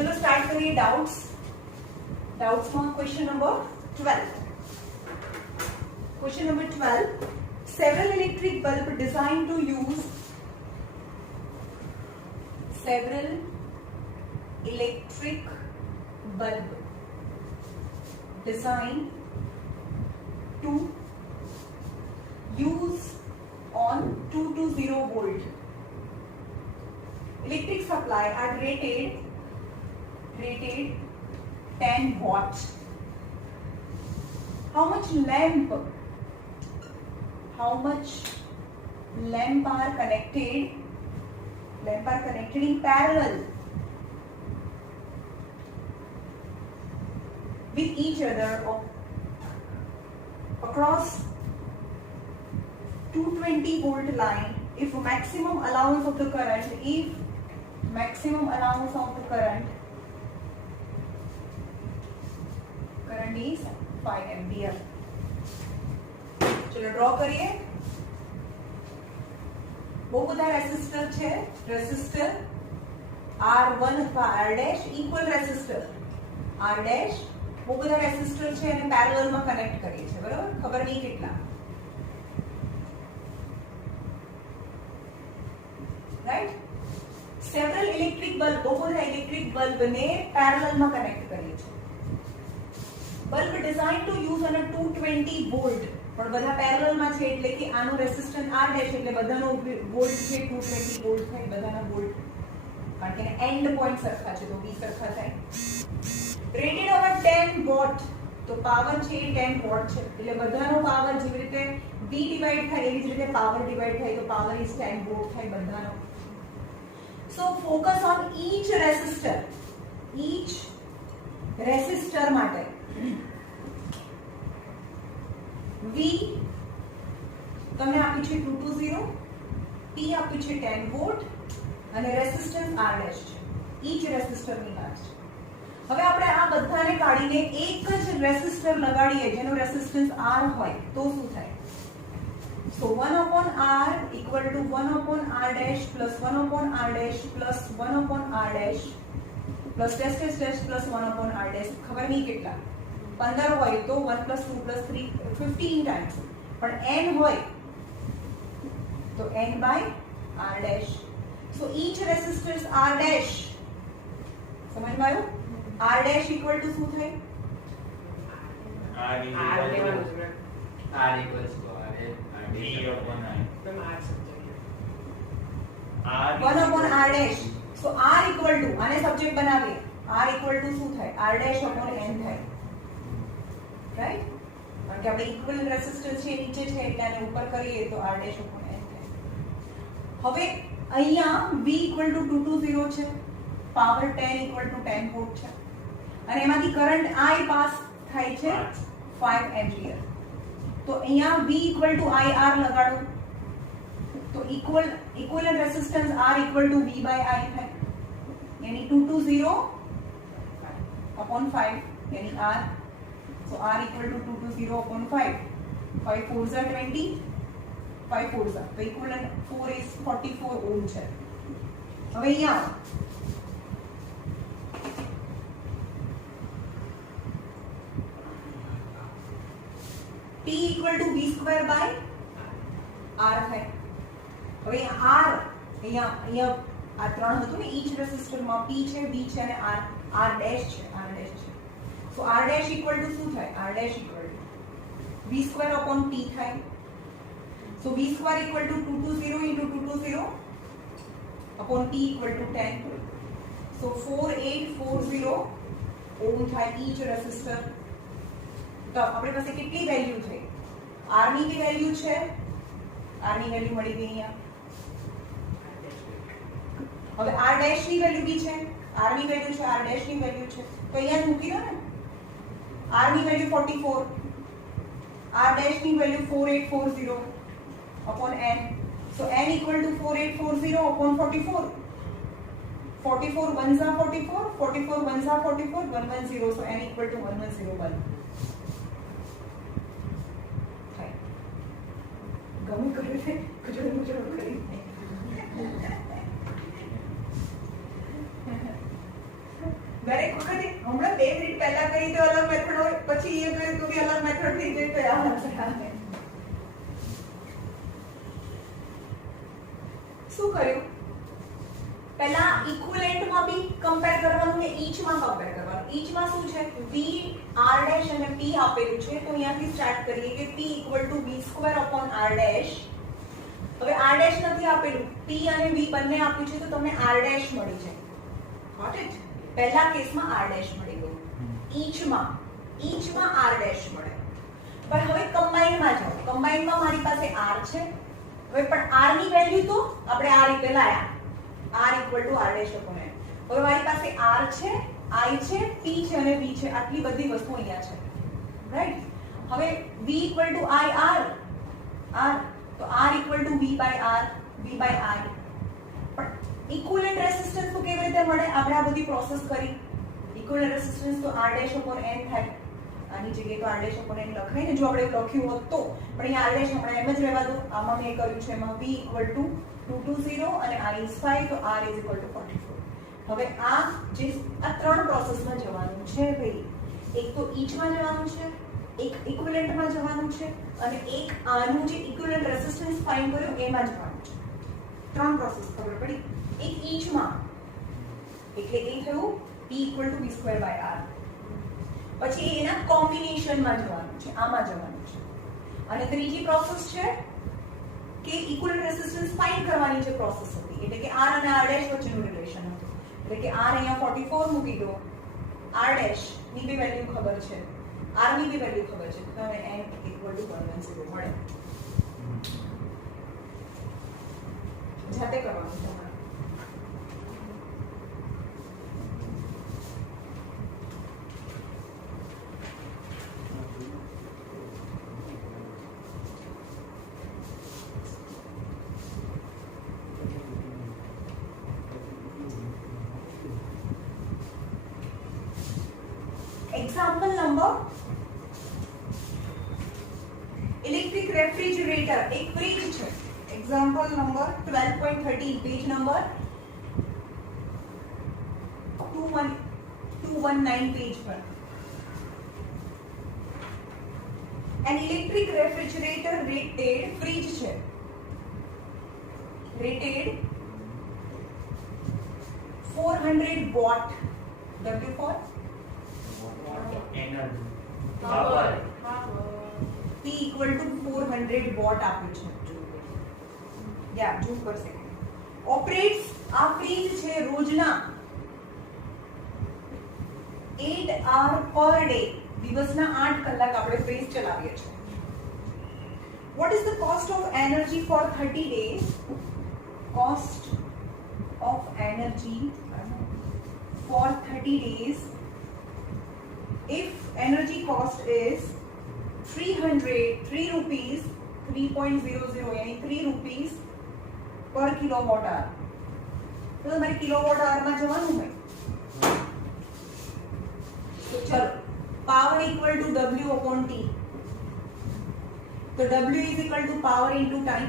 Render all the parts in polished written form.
चलो स्टार्ट करिए डाउट्स में question number 12. Question number 12. Several electric bulb designed to use several electric bulb designed to use on 220 volt electric supply at rated 10 watts. How much lamp are connected in parallel with each other across 220 volt line if maximum allowance of the current is 5 ampere. चलो draw करिए. बहुत બધા resistor છે. Resistor R1 અથવા R' equal resistor R' બહુ બધા resistor છે અને પેરેલલ માં કનેક્ટ કરીએ છે. બરાબર, ખબર નહીં કેટલા. રાઈટ. સેવરલ ઇલેક્ટ્રિક બલ્બ, બહુ બધા ઇલેક્ટ્રિક બલ્બ ને પેરેલલ માં કનેક્ટ કરીએ છે. Bulb design to use on 220 volt, પણ બધા પેરેલલ માં છે એટલે કે આનો રેસિસ્ટન્સ R' એટલે બધાનો વોલ્ટ છે 220 વોલ્ટ થાય. બધાના વોલ્ટ કારણ કે એન્ડ પોઈન્ટ સરખા છે તો V સરખા થાય. રેટેડ ઓવર 10 વોટ, તો પાવર છે 10 વોટ છે એટલે બધાનો પાવર જેવી રીતે V ડિવાઈડ થાય એવી જ રીતે પાવર ડિવાઈડ થાય તો પાવર ઇઝ 10 વોટ થાય બધાનો. સો ફોકસ ઓન ઈચ રેસિસ્ટર માટે V તમને આપ્યું છે 220, P આપ્યું છે 10 વોલ્ટ અને રેસિસ્ટન્સ R' છે. ઈચ રેસિસ્ટરની વાત છે. હવે આપણે આ બધાને કાઢીને એક જ રેસિસ્ટર લગાડીએ જેનો રેસિસ્ટન્સ R હોય તો શું થાય? સો 1/R equal to 1/R' plus 1/R' plus 1/R' plus test plus 1/R'. ખબર નહીં કેટલા. 15 હોય તો 1 plus 2 plus 3 15 times, પણ n હોય તો n by R'. so each resistance R', સમજમાં આવ્યું? R' equal to શું થાય? R equals to D upon I. 1/R'. so R equal to, આને સબ્જેક્ટ બનાવીએ, R equal to શું થાય? R' upon n થાય. રાઈટ? કારણ કે આપણે ઇક્વલ રેસિસ્ટર છે નીચે છે એટલે આને ઉપર કરીએ તો R' upon n થાય. હવે અહીંયા V equal to 220 છે, પાવર 10 equal to 10 વોટ છે અને એમાંથી કરંટ I પાસ થાય છે 5 એમ્પિયર. તો અહીંયા V equal to IR લગાડો તો equal resistance R equal to V by I થાય, यानी 220 upon 5 यानी R. so R equal to 220 upon 5. 5 4s are 20, 5 4s are, so equivalent 4 is 44 ohm છે. હવે અહીંયા P equal to V square by R થાય. હવે R અહીંયા આ ત્રણ હતું ને, ઈચ રેસિસ્ટરમાં P છે, V છે અને R' છે. so R' equal to શું થાય? R' equal to V square upon P થાય. so V square equal to 220 into 220 upon P equal to 10. so 4840 ohm થાય each resistor. તો આપણી પાસે કેટલી વેલ્યુ છે? R ની બી વેલ્યુ છે, R ની વેલ્યુ મળી ગઈ અહીંયા. હવે R' ની વેલ્યુ બી છે, R ની વેલ્યુ છે, R' ની વેલ્યુ છે તો અહીંયા મૂકી દો ને. R ની વેલ્યુ 44, R' ની value 4840 upon n. so n equal to 4840 upon 44. 44 ones are 44, 44 ones are 44, 110. so n equal to 1101. ગમે કરે છે કચડો કરી. વખતે હમણાં 2 મિનિટ પહેલા કરી તો અલગ મેથડ હોય, પછી એ કરી તો બી અલગ મેથડ થઈ જાય, તો આ આન્સર આવે. શું કર્યું? પહેલા ઇક્વિવેલન્ટમાં બી કમ્પેર કરવાનું ને ઈચમાં કમ્પેર કરવાનું. ઈચમાં શું છે? v r ડેશ અને p આપેલું છે, તો અહીંયાથી સ્ટાર્ટ કરીએ કે p = v² / r ડેશ. હવે r ડેશ નથી આપેલું, p અને v બંને આપ્યું છે, તો તમને r ડેશ મળી જાય. Got it? પહેલા કેસમાં r ડેશ મળી ગયું. ઈચમાં r ડેશ મળે. પણ હવે કમ્બાઈનમાં જાઓ. કમ્બાઈનમાં મારી પાસે r છે. હવે પણ r ની વેલ્યુ તો આપણે આ રીતે લાયા, r = r ડેશ / n. હવે મારી પાસે r છે, i છે, p છે અને v છે. આટલી બધી વસ્તુ અહીંયા છે, રાઈટ? હવે v = i r, તો r = v/r, v/i. પણ ઇક્વિવેલન્ટ રેઝિસ્ટન્સ તો કેવી રીતે મળે? આપણે આ બધી પ્રોસેસ કરી. ઇક્વિવેલન્ટ રેઝિસ્ટન્સ તો r ડેશ / n થાય. આની જગ્યાએ તો r ડેશ / n લખાય ને, જો આપણે લખ્યું હોત તો. પણ અહીંયા r ડેશ આપણે એમ જ રહેવા દો. આમાં મેં કર્યું છે, એમાં v = 220 અને i is 5, તો r = 44. હવે આ ત્રણ પ્રોસેસમાં જવાનું છે ભાઈ. એક તો ઈચમાં જવાનું છે, એક ઇક્વિવેલન્ટમાં જવાનું છે, અને એક આનું જે ઇક્વિવેલન્ટ રેઝિસ્ટન્સ ફાઇન્ડ કર્યું એમાં જવાનું છે. ત્રણ પ્રોસેસ ખબર પડી. એક ઈચમાં એટલે એ થયું p = v²/r. પછી એના કોમ્બિનેશનમાં જવાનું છે, આમાં જવાનું છે. અને ત્રીજી પ્રોસેસ છે કે ઇક્વિવેલન્ટ રેઝિસ્ટન્સ ફાઇન્ડ કરવાની જે પ્રોસેસ હતી, એટલે કે r અને r ડેશ વચ્ચેનું રિલેશન હતું. એટલે કે r અહીંયા 44 મૂકી દો, r ડેશ ની બી વેલ્યુ ખબર છે, r ની બી વેલ્યુ ખબર છે, તો n = 110 મળે. જાતે કરવાનું છે. Example number, इलेक्ट्रिक रेफ्रिजरेटर, एक फ्रिज છે. Example number 12.13, page number 219 page पर. An electric refrigerator rated, fridge છે, rated 400 watt, W for energy, power. P = 400 watt આપ્યું છે. યા ઝૂમ પર સેકન્ડ. ઓપરેટ્સ, આ ફ્રીજ છે રોજના 8 hour per day, દિવસના 8 કલાક આપણે ફ્રીજ ચલાવીએ છીએ. What is the cost of energy for 30 days? Cost of energy for 30 days, if energy cost is 3 rupees, 3.00 यानी 3 rupees per kilowatt hour. तो हमारे किलोवाट आवर में जवानु है. तो चलो, पावर = W/T. तो W = पावर into टाइम.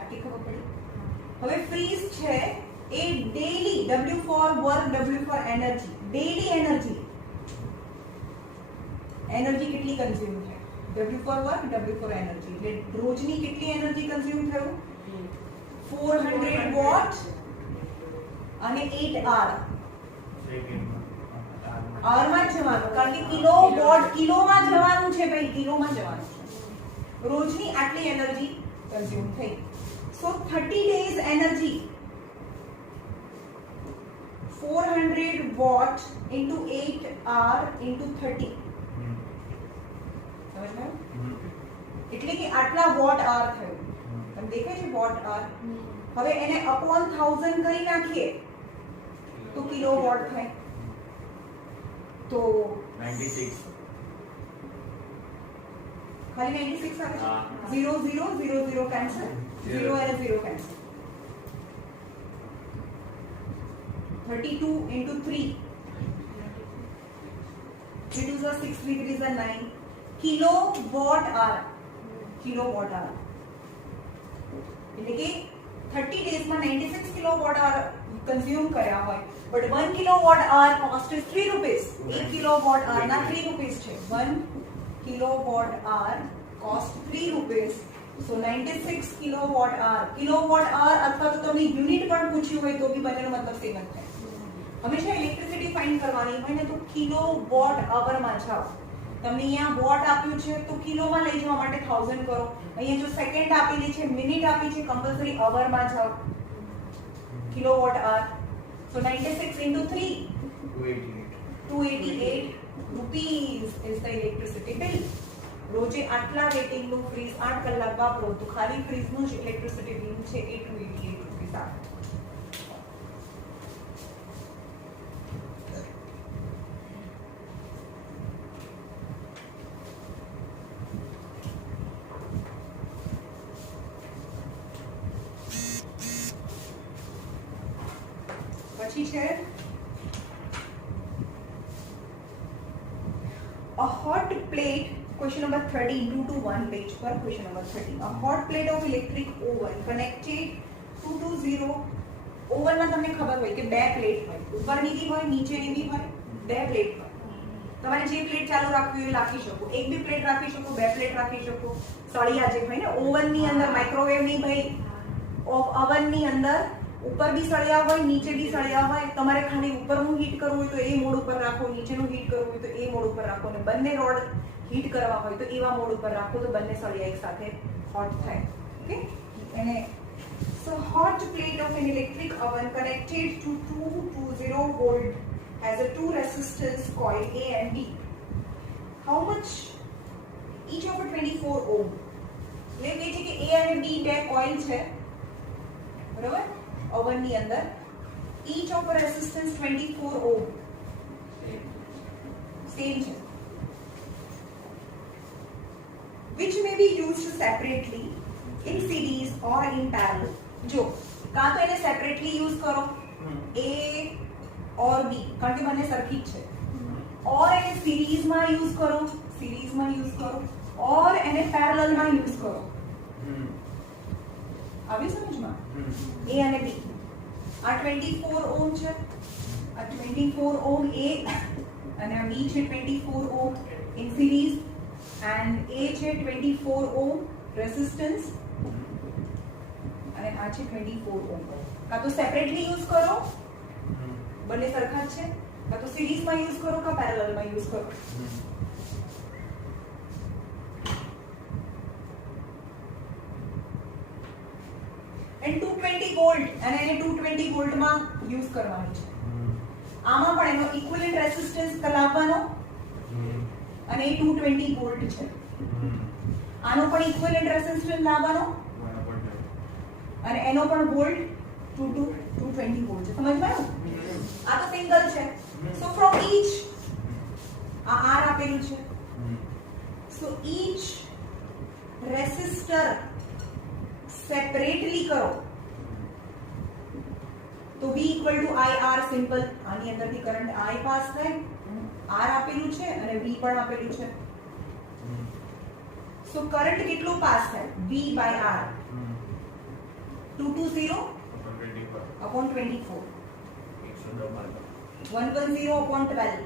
आटली खबर पड़ी. હવે ફ્રીઝ છે એ daily, W for work, W for energy, daily energy કેટલી કન્ઝ્યુમ છે? W for work, W for energy. એટલે રોજની કેટલી એનર્જી કન્ઝ્યુમ થયું? 400 વોટ અને 8 hour. આવરમાં જ જવાનું, કારણ કે કિલો વોટ કિલોમાં જવાનું છે ભાઈ, કિલોમાં જવાનું છે. રોજની આટલી એનર્જી કન્ઝ્યુમ થઈ. સો 30 days energy 400 watt into 8 hour into 30. સમજ્યા? એટલે કે આટલા વોટ આર થયું. તમને દેખાય છે વોટ આર? હવે એને અપોન 1000 કરી નાખીએ તો કિલો વોટ થાય. તો 96. ખાલી 96 આવે છે. હા. 0 0 0 0 કેન્સલ, 0 અને 0 cancel. 32 into 3, 3 2s are 6, 3 3s are 9 kilowatt hour. Kilowatt આવર એટલે કે 30 days માં 96 કિલોવોટ આવર કન્ઝ્યુમ કર્યા હોય but 1 kilowatt hour cost is 3 rupees 1 kilowatt hour ના 3 રૂપીસ છે 1 kilowatt hour cost 3 rupees so 96 kilowatt hour અથવા તો તમને યુનિટ પણ પૂછ્યું હોય તો બી બંનેનો મતલબ સેમ જ થાય હંમેશા ઇલેક્ટ્રિસિટી ફાઇન્ડ કરવાની હોય ને તો કિલોવોટ અવર માં જાઓ તમને અહીંયા વોટ આપ્યું છે તો કિલોમાં લઈ જવા માટે 1000 કરો અહીંયા જો સેકન્ડ આપેલી છે મિનિટ આપી છે કમ્પલસરી અવર માં જાઓ kilowatt hour so 96 into 3 288 rupees is the electricity bill રોજે આટલા રેટિંગ નું ફ્રીઝ 8 કલાક વાપરો તો ખાલી ફ્રીઝ નું જ ઇલેક્ટ્રિસિટી બિલ છે 288 રૂપીસ આવે પછી છે a hot plate question number 30 2 to 1 page per question number 30 a hot plate of electric oven connected 220 oven માં તમને ખબર હોય કે બે પ્લેટ હોય ઉપરની બી હોય નીચેની બી હોય બે પ્લેટ હોય તમારે જે પ્લેટ ચાલુ રાખવી હોય રાખી શકો એક બી પ્લેટ રાખી શકો બે પ્લેટ રાખી શકો સળિયા જે હોય ને ઓવન ની અંદર માઇક્રોવેવ ની ભાઈ ઓવન ની અંદર ઉપર બી સળિયા હોય નીચે બી સળિયા હોય તમારે ખાલી ઉપરનું હીટ કરવું હોય તો એ મોડ ઉપર રાખો નીચેનું હીટ કરવું હોય તો એ મોડ ઉપર રાખો અને બંને રોડ હીટ કરવા હોય તો એવા મોડ ઉપર રાખો તો બંને સળિયા એક સાથે હોટ થાય ઓકે અને so hot plate of an electric oven connected to 220 volt has a two resistance coil A and B how much each of a 24 ohm એટલે કે છે કે A અને B બે કોઇલ છે બરાબર oven ની અંદર each of a resistance 24 ohm same છે which may be used separately in series or in parallel જો કાં તો એને સેપરેટલી યુઝ કરો A or B કારણ કે બંને સરખી જ છે or એને સિરીઝમાં યુઝ કરો or એને પેરેલલમાં યુઝ કરો આવી સમજમાં A અને B આ 24 ઓહ્મ છે આ 24 ઓહ્મ A અને આ B છે 24 ohm in series and A છે 24 ઓહ્મ રેઝિસ્ટન્સ અને આ છે 24 ઓહ્મ કાં તો સેપરેટલી યુઝ કરો બંને સરખા જ છે કાં તો સિરીઝમાં યુઝ કરો કાં પેરેલલમાં યુઝ કરો and 220 વોલ્ટ અને એને 220 વોલ્ટમાં યુઝ કરવાની છે આમાં પણ એનો ઇક્વિવેલન્ટ રેઝિસ્ટન્સ લાવવાનો અને એ 220 વોલ્ટ છે આનો પણ ઇક્વિવેલન્ટ રેઝિસ્ટન્સ લાવવાનો અને એનો પણ વોલ્ટ 220 વોલ્ટ છે સમજવાનું આ તો સિંગલ છે સો ફ્રોમ ઈચ આ આર આપેલું છે સો ઈચ રેઝિસ્ટર સેપરેટલી કરો તો V = IR સિમ્પલ આની અંદરથી કરંટ I પાસ થાય R આપેલું છે અને V પણ આપેલું છે સો કરંટ કેટલો પાસ થાય V/R 220 upon 24 110 upon 12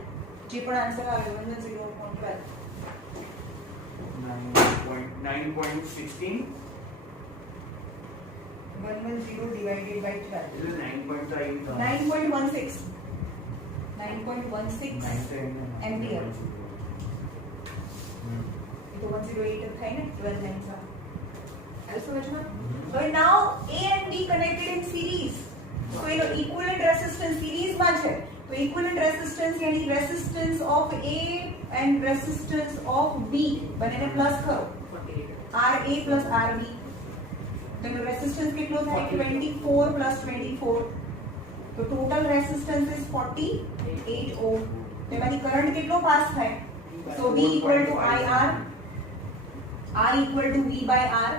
જે પણ આન્સર આવે 110 upon 12 9.16 110 divided by 12 9.16 9.16 એમ્પિયર એ તો 108 થાય ને 12 લાઇન્સ આવે સમજમાં હવે નાઉ A and B connected in series તો એનો ઇક્વિવેલન્ટ રેઝિસ્ટન્સ સિરીઝમાં છે તો ઇક્વિવેલન્ટ રેઝિસ્ટન્સ યાની resistance of A and resistance of B બંનેને પ્લસ કરો RA plus RB તો એનો રેઝિસ્ટન્સ કેટલો થાય 24 plus 24 તો ટોટલ રેઝિસ્ટન્સ ઇઝ 48 ઓહ્મ તેમાંથી કરંટ કેટલો પાસ થાય સો V = IR R = V/R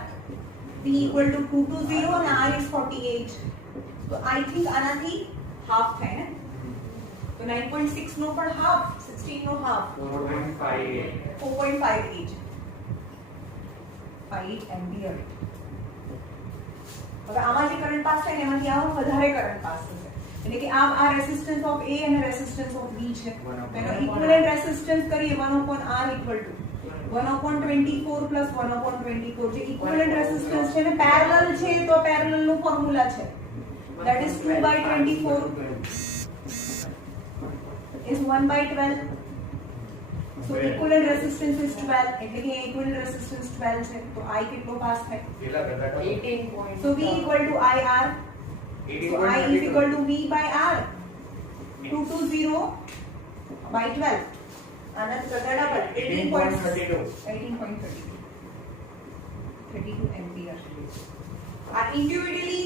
V = 220 અને R is 48 તો I think આનાથી હાફ થાય ને તો 9.6 નો પણ હાફ 16 નો હાફ 4.58 એમ્પિયર હવે આમાં જે કરંટ પાસ થાય એમાંથી આમાં વધારે કરંટ પાસ થશે એટલે કે આ રેસિસ્ટન્સ ઓફ A અને રેસિસ્ટન્સ ઓફ B છે તો એનો ઇક્વિવેલન્ટ રેસિસ્ટન્સ કરીએ 1/r ઇક્વલ ટુ 1/24 પ્લસ 1/24 જે ઇક્વિવેલન્ટ રેસિસ્ટન્સ છે ને પેરેલલ છે તો પેરેલલ નું ફોર્મ્યુલા છે that is 2/24 is 1/12 so equivalent resistance is 12 એટલે કે equivalent resistance 12 છે તો I કેટલો પાસ થાય કેટલા કરતા 18. so V equal to IR so I is equal to V by R 220 by 12 આના કરતા double 18.32 32 ampere are individually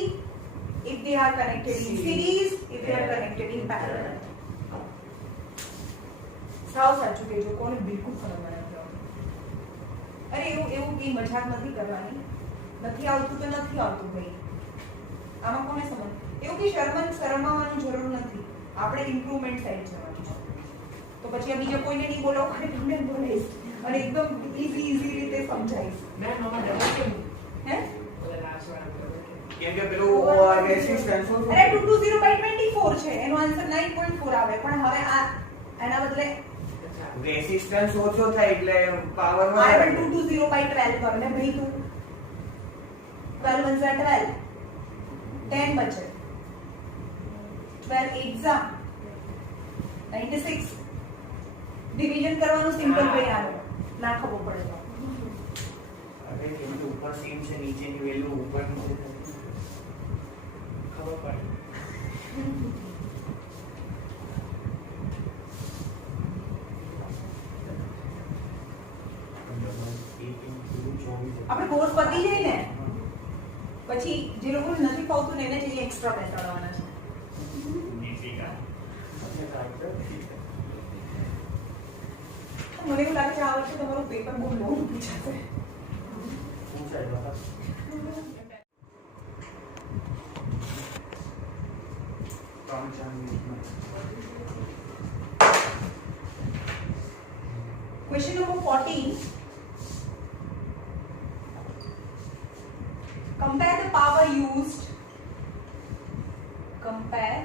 if they are connected in series if they are connected in parallel સાવ સાચું કહેજો કોને બિલકુલ ખબર નથી અરે એવું કઈ મજાક નથી કરવાની નથી આવતું તો નથી આવતું ભાઈ આમાં કોને સમજ એવું કઈ શરમાવાનું જરૂર નથી આપણે ઇમ્પ્રુવમેન્ટ સાઈડ જવાનું છે તો પછી આ બીજા કોઈને નહીં બોલો અને તમને બોલીશ અને એકદમ ઈઝી રીતે સમજાવીશ મેમ આમાં ડબલ કેમ હે ઓલા લાસ્ટ વાળા બરાબર કેમ કે પેલું રેસિસ્ટન્સ અરે 220/24 છે એનો આન્સર 9.4 આવે પણ હવે આ એના બદલે રેસિસ્ટન્સ ઓછો થાય એટલે પાવર I માં will 220/12 કર ને ભાઈ તું 12 1 12 10 બચે 12 એક્ઝામ 96 ડિવિઝન કરવાનું સિમ્પલ ભાઈ આનો ના ખબર પડે તો અરે કેમ કે ઉપર સેમ છે નીચેની વેલ્યુ ઉપર નીચે ખબર પડે આપણે કોર્સ પતી જાય ને પછી જે લોકોને નથી ફાવતું ને એને જ એક્સ્ટ્રા બેસાડવાના છે મને એવું લાગે છે આ વર્ષે તમારું પેપર બહુ long પૂછાશે Question number 14. Compare the power used. Compare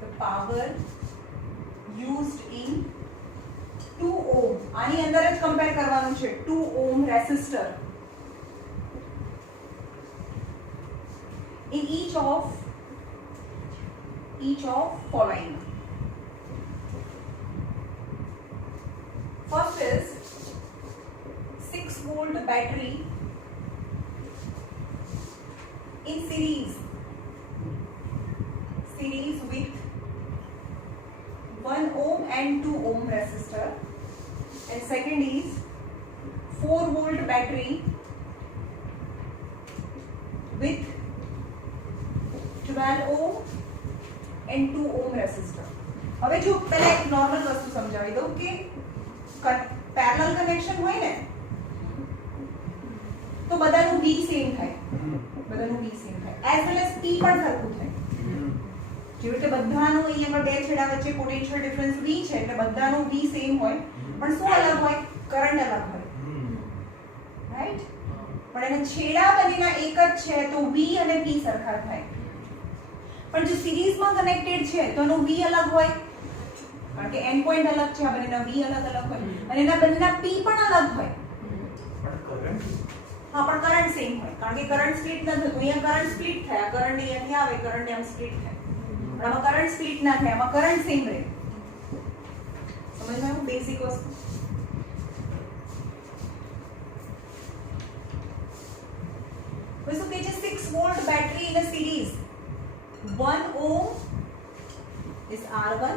the power used in 2 ohm. આની અંદર જ compare કરવાનું છે 2 ohm resistor. In each of following. First is 6-volt battery in series with 1 ohm and 2 ohm resistor, and second is 4-volt battery with 12 ohm and 2 ohm resistor. હવે જો પહેલા એક normal વસ્તુ સમજાવી દઉં કે પેરેલલ કનેક્શન હોય ને તો બધાનું V સેમ થાય એઝ વેલ એઝ P પણ સરખું થાય જેવી રીતે બધાનું અહીંયા બે છેડા વચ્ચે પોટેન્શિયલ ડિફરન્સ V છે એટલે બધાનું V સેમ હોય પણ શું અલગ હોય કરંટ અલગ હોય રાઈટ પણ એના છેડા બંનેના એક જ છે તો V અને P સરખા થાય પણ જો સિરીઝમાં કનેક્ટેડ છે તો એનો V અલગ હોય કારણ કે એન્ડ પોઈન્ટ અલગ છે આ બંનેના V અલગ હોય અને એના બંનેના P પણ અલગ હોય હા પણ કરંટ સેમ હોય કારણ કે કરંટ સ્પ્લિટ ન થતું અહીંયા કરંટ સ્પ્લિટ થાય કરંટ અહીંયાથી આવે કરંટ આમ સ્પ્લિટ થાય પણ આમાં કરંટ સ્પ્લિટ ના થાય આમાં કરંટ સેમ રહે સમજમાં આવ્યું બેઝિક વસ્તુ હવે શું કહે છે 6-volt battery in a series 1 ohm is R1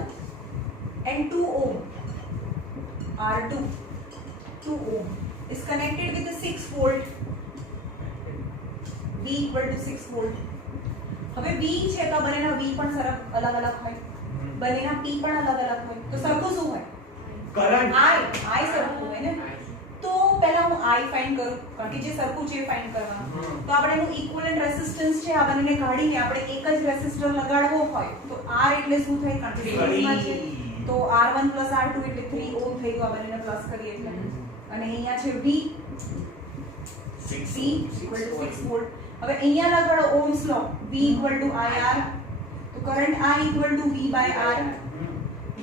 and 2 ohm R2 2 ohm is connected with a 6-volt V equal to 6 volt હવે V છે તો બંનેના V પણ અલગ હોય બંનેના P પણ અલગ હોય તો સરખું શું હોય કરંટ I સરખું હોય ને તો પહેલા હું I ફાઇન્ડ કરું કારણ કે જે સરખું છે એ ફાઇન્ડ કરવાનું તો આપણે એનું ઇક્વિવેલન્ટ રેઝિસ્ટન્સ છે આ બંનેને કાઢીને આપણે એક જ રેઝિસ્ટર લગાડવો હોય તો R એટલે શું થાય કારણ કે સિરીઝમાં છે તો R1 R2 એટલે 3 ઓહ્મ થઈ ગયું આ બંનેને પ્લસ કરીએ એટલે અને અહીંયા છે V 6 volt હવે અહીંયા લગાડો ઓહ્મ્સ લો V IR તો current I equal to V by R,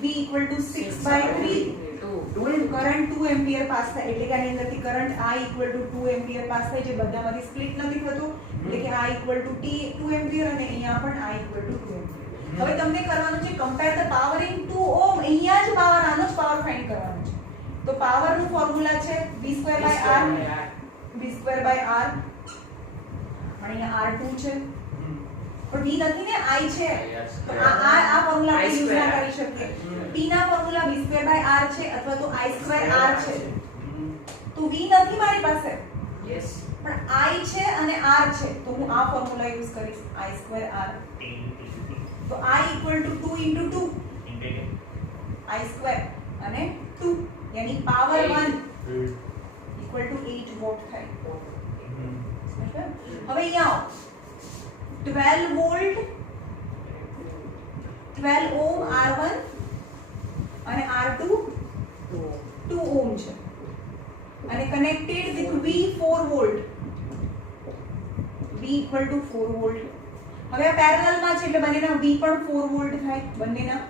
V equal to 6 by 3. Two. Current 2 ampere pass થાય એટલે કે આની અંદરથી current I equal to 2 ampere pass થાય જે બધામાંથી સ્પ્લિટ નથી થતું એટલે કે I equal to 2 એમ્પિયર અને અહીંયા પણ I equal to 2 એમ્પિયર. હવે તમને કરવાનું છે compare the power in 2 ohm. અહીંયા જ પાવર આનો જ પાવર ફાઇન્ડ કરવાનો છે. તો પાવરનું ફોર્મ્યુલા છે V square by R, V square by R. અહીંયા R2 છે પણ V નથી ને I છે તો આ ફોર્મ્યુલા આપણે યુઝ ના કરી શકીએ. P ના formula V square by R છે અથવા તો I square R છે. તો V નથી મારી પાસે Yes. પણ I છે અને R છે તો હું આ ફોર્મ્યુલા યુઝ કરીશ I square R. તો I equal to 2 into 2 I square અને 2 यानी पावर 1 equal to 8 વોટ થાય. સમજ્યા? હવે અહીંયા આવો 12 વોલ્ટ 12 ઓહ્મ R1 અને R2 2 ઓહ્મ છે અને connected with V 4 volt V equal to 4 volt. હવે આ પેરેલલ માં છે એટલે બંનેના V પણ 4 વોલ્ટ થાય બંનેના.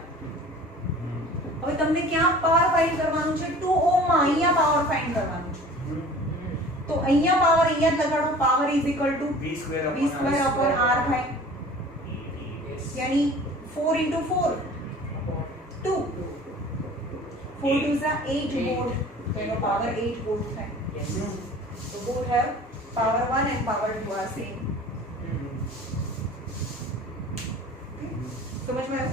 હવે તમને ક્યાં પાવર ફાઇન્ડ કરવાનું છે 2 ઓહ્મ માં અહીંયા પાવર ફાઇન્ડ કરવાનું છે તો અહીંયા પાવર અહીંયા જ લગાડો power is equal to V square V square upon R થાય Yes. यानी 4 into 4 2 4 2s are 8 volt so your power 8 volt થાય. Yes. So both have power 1 and power 2 are same. समझ में आया?